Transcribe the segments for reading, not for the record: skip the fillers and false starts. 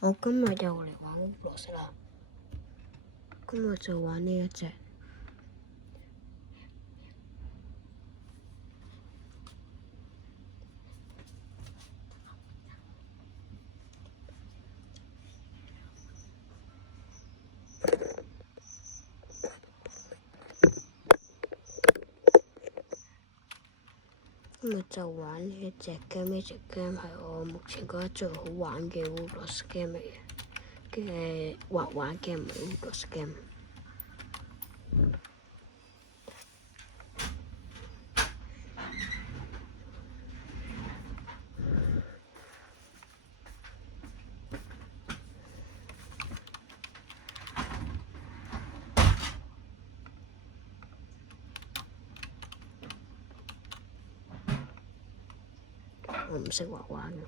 我今日又嚟玩 Roblox 啦，今日就玩呢一隻。今日就玩呢一隻 game，呢隻 game 係我目前覺得最好玩嘅 Roblox game 嚟嘅畫畫 game，唔係 Roblox game。我唔識畫畫嘅。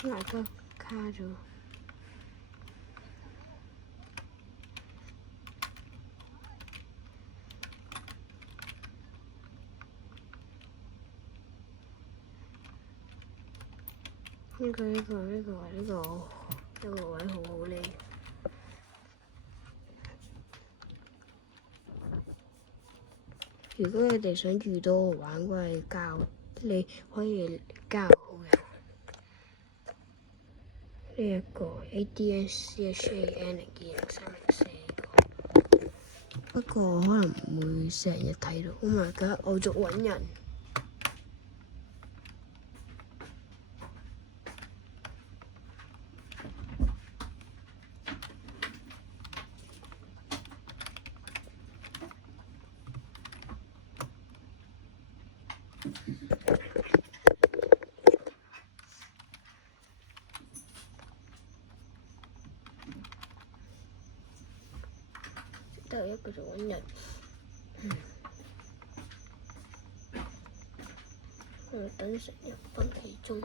哪個卡咗？呢個位好好呢。如果你哋想遇到我玩嘅交，你可以交好友。呢一個 ADNCHAN020304個，不過可能唔會成日睇到。Oh my god！我仲揾人。得一個就揾人。我等成1分幾鐘。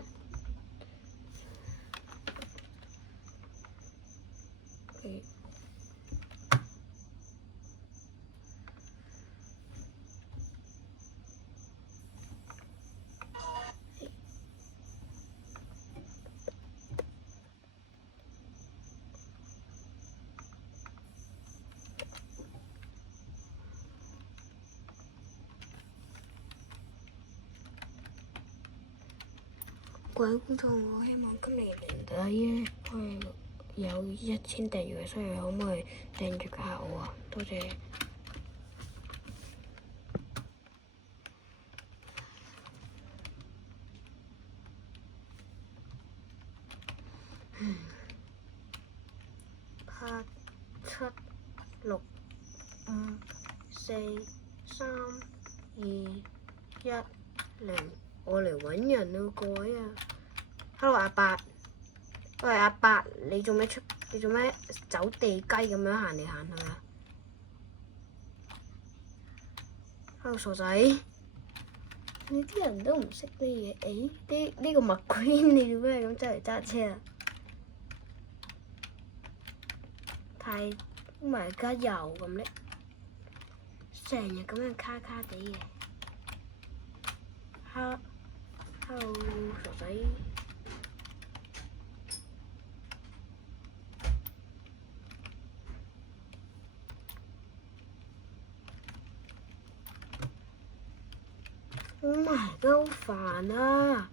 各位觀眾，我希望今年年底咧可以有1000訂閱，所以可唔可以訂閱下我啊？多謝。8、7、6、5、4、3、2、1、0。我嚟揾人啦，各位啊 ！Hello 阿伯，喂阿伯，你做咩走地雞咁樣行嚟行去啊 ？Hello 傻仔，你啲人都唔識咩嘢？呢個麥 Queen 你做咩咁揸嚟揸車啊？太唔係而家又咁叻，成日咁樣卡卡地嘅。Hello 傻仔，都好煩啊！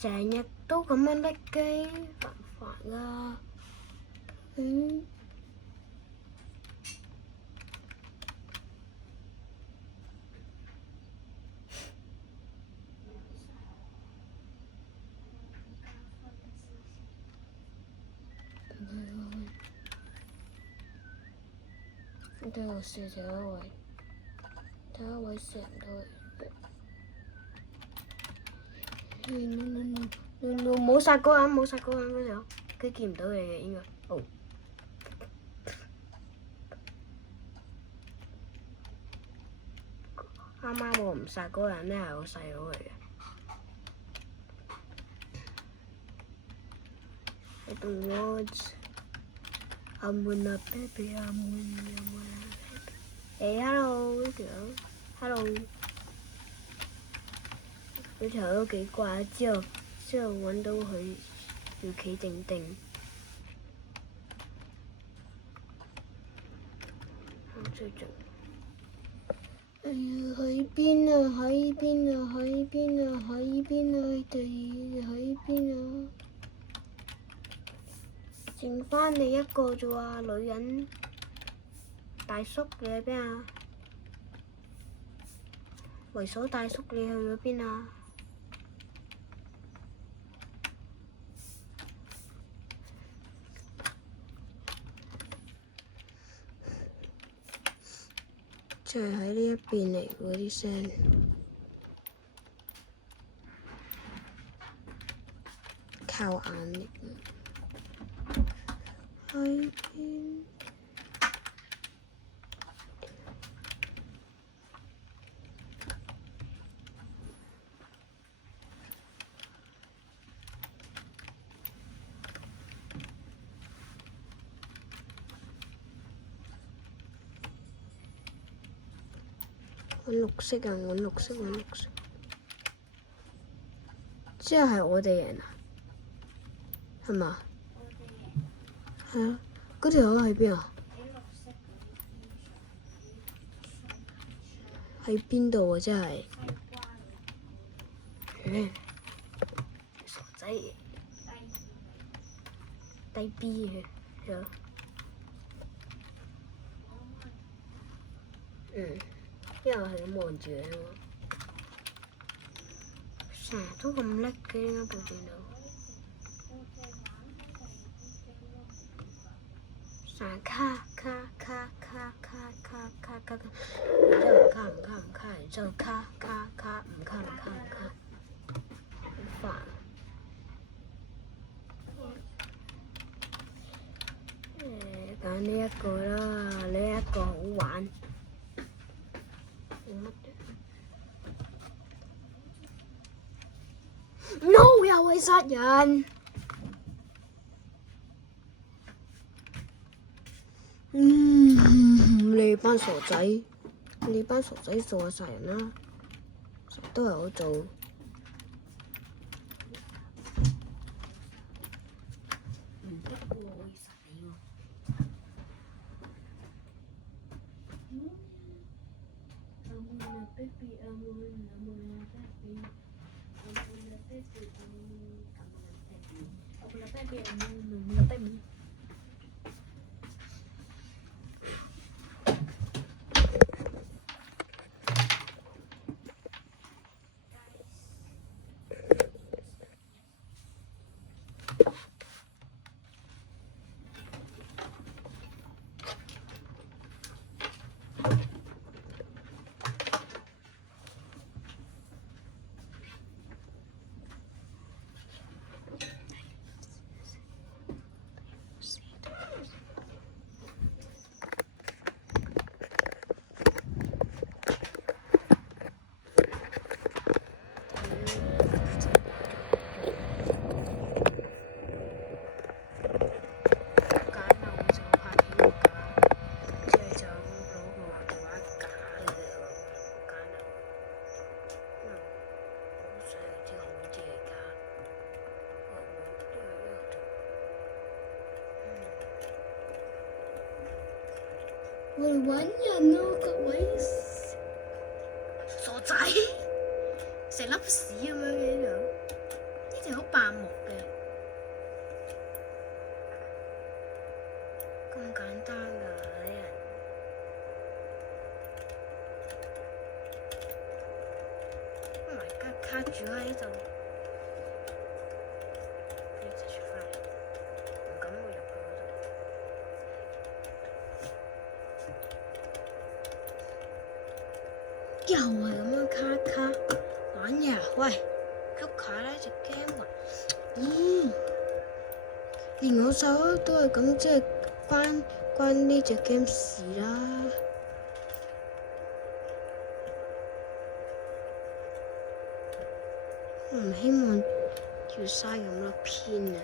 成日都咁樣甩機，煩唔煩啊？對我試條一位，睇一位射唔到佢。冇殺嗰人，冇殺嗰人嗰條，佢見唔到你嘅應該。哦。啱啱我唔殺嗰人咧係我細佬嚟嘅。I don't want. I'm gonna baby. I'm gonna. 誒 ，hello 呢條 ，hello 呢條都幾怪，之後揾到佢要企定定。最近。哎呀，喺邊啊？喺邊啊？喺邊啊？喺邊啊？你哋喺邊啊？剩翻你一個啫喎，女人。大叔你喺邊啊？猥瑣大叔你去咗邊啊？就係喺呢一邊嚟嗰啲聲，靠眼力喺邊？揾綠色啊！揾綠色，揾綠色。之後係我哋贏啊？係嘛？係啊！嗰條友喺邊啊？喺邊度啊？真係。傻仔。低 B 嘅，因為我係咁望住你啊嘛。成日都咁叻嘅，點解部電腦？成日卡，然之後卡，然之後卡，唔卡，好煩。揀呢一個啦，呢一個好玩。No， 又係殺人。你班傻仔，做下殺人啦，成日都係我做。我哋揾人咯，各位傻仔，成粒屎咁樣嘅呢條好扮木嘅，咁簡單㗎啲人，唔係卡住喺度，你直出翻嚟，唔敢會入去嗰度。又係咁樣卡卡玩嘢啊！喂，喐下啦隻 game 啊！咦，連我手都係咁，即係關呢隻 game 事啦。我唔希望要嘥咁多篇啊！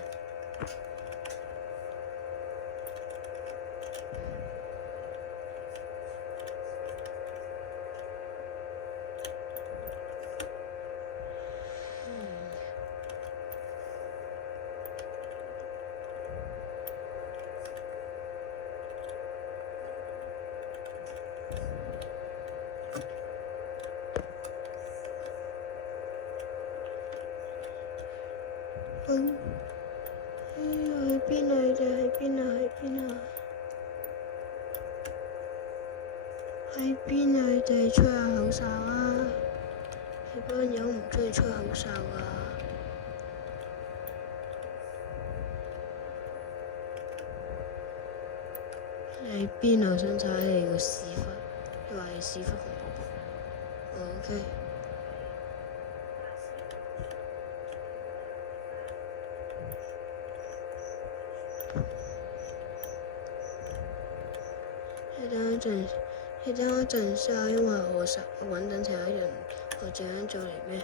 去邊啊？你哋去邊啊？去邊啊？去邊啊？你哋吹下口哨啊！你班友唔中意吹口哨啊！你喺邊啊？想睇你個屎忽，你話你屎忽紅卜卜。OK。你等一陣先啊，因為我揾緊其他人，我陣間再嚟咩？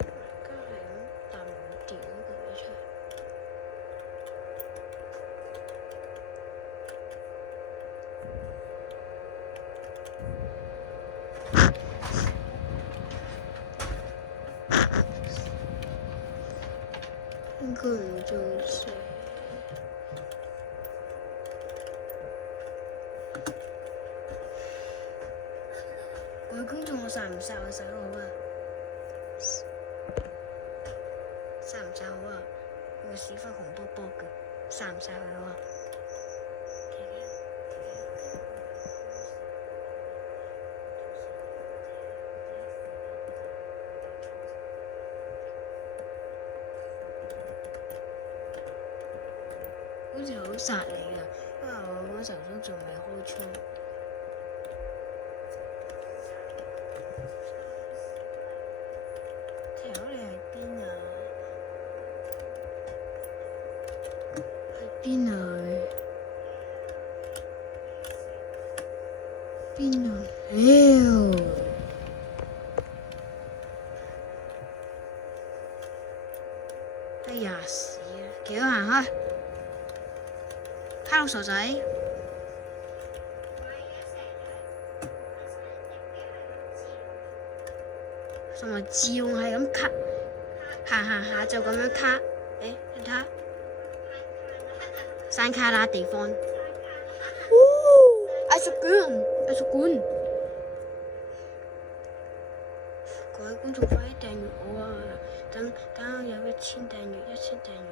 而家係咁彈冇電嗰個嘢出嚟。應該唔中死。各位觀眾，我曬唔曬？我曬得好啊！曬唔曬好啊？我個屎忽紅卜卜嘅，曬唔曬佢好啊？好似好殺你啊！因為我嗰時都仲未開槍。條你喺邊啊？喺邊啊？邊啊？哎呀死啊！幾好行開！hello 傻仔，同埋自用係咁卡，行下就咁樣卡。你睇下，山卡拉地方，藝術館。各位觀眾快啲訂閱我啊！等我有1000訂閱，1000訂閱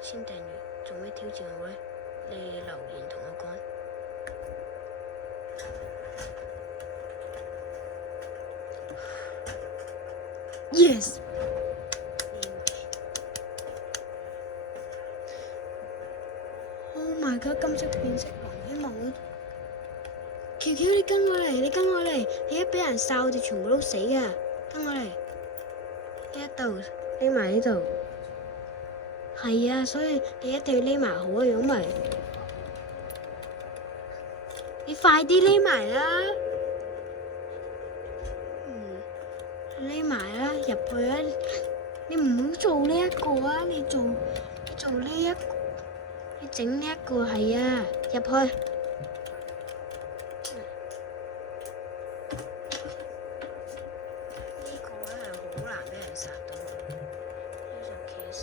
，1000訂閱。做咩挑戰我咧？你留言同我講。Yes。Oh my god！金色變色龍，希望會。喬喬，你跟我嚟，你一俾人哨，我哋全部都死㗎。跟我嚟，呢一度匿埋呢度。係啊，所以你一定要匿埋好啊，如果唔係，你快啲匿埋啦！匿埋啦，入去啊！你唔好做呢一個啊！你做呢一個，你整呢一個係啊，入去。呢個咧係好難俾人殺到，呢就企起身。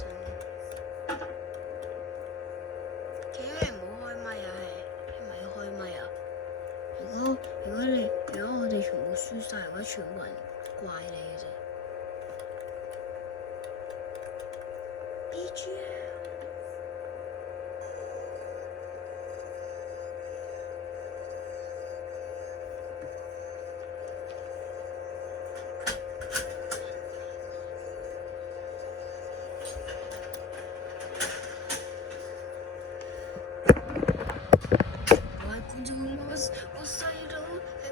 企起嚟唔好開咪啊！係咪要開咪啊？如果我哋全部輸晒，或者全部人怪你嘅啫。BGM。我細佬係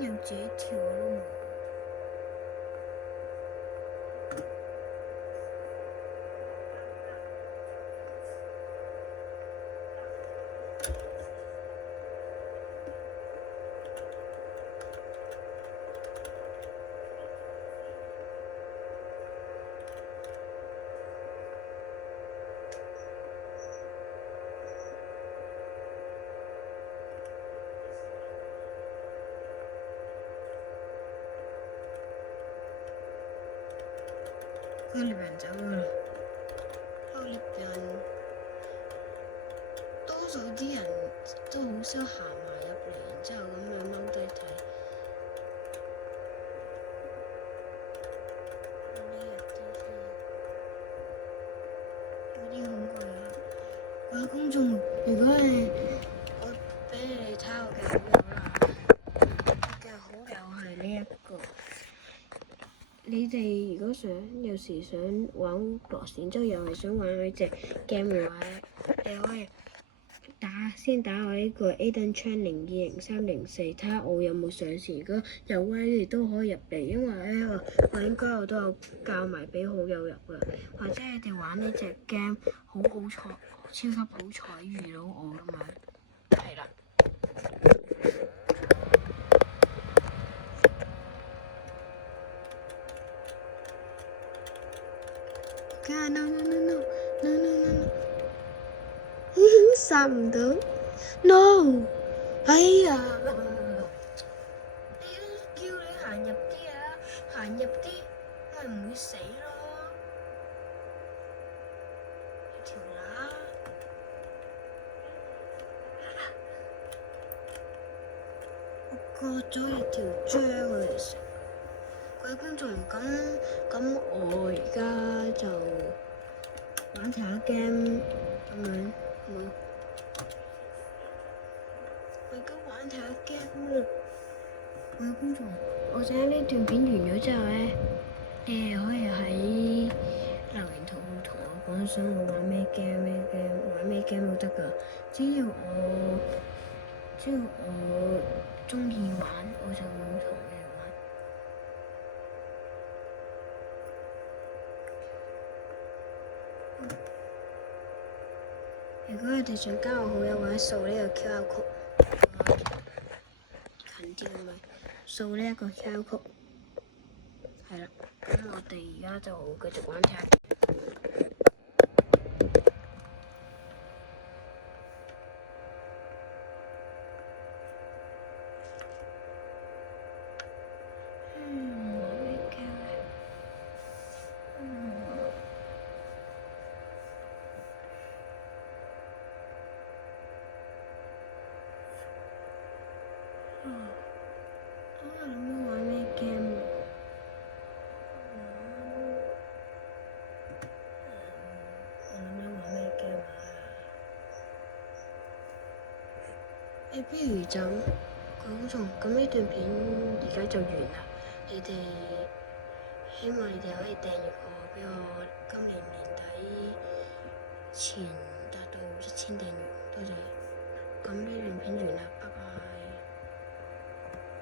有自己跳都冇。個獵人走㗎啦，個獵人多數啲人都好少行埋入嚟，然之後咁樣踎低睇。有啲恐懼啊！各位觀眾，如果係我俾你哋睇我嘅好友啦，我嘅好友係呢一個。你哋如果有時想玩螺旋舟，又係想玩呢隻 game 嘅話咧，你可以先打我呢個 Aiden Chan 020304，睇下我有冇上線。如果有咧，你哋都可以入嚟，因為咧我應該我都有教埋俾好友入㗎，或者你哋玩呢隻 game 好彩，超級好彩遇到我咁樣，係啦。No！殺唔到 ，no！哎呀，叫你行入啲啊，行入啲咪唔會死咯。條乸，我割咗一條章嚟食。各位觀眾，咁我而家就玩其他 game 咁樣，我而家玩其他 game 啦。各位觀眾，我想呢段片完咗之後咧，你哋可以喺留言同我講想我玩咩 game，玩咩 game 都得㗎。只要我中意玩，我就會同你哋玩。如果你哋想加我好友或者掃呢個 QR code，近啲咁樣掃呢一個 QR code，係啦。咁我哋而家就繼續玩睇下。我諗緊玩咩 game 啊？不如就講仲咁呢段片而家就完啦。你哋希望你哋可以訂閱我，俾我今年年底前達到1000訂閱，多謝。咁呢段片完啦。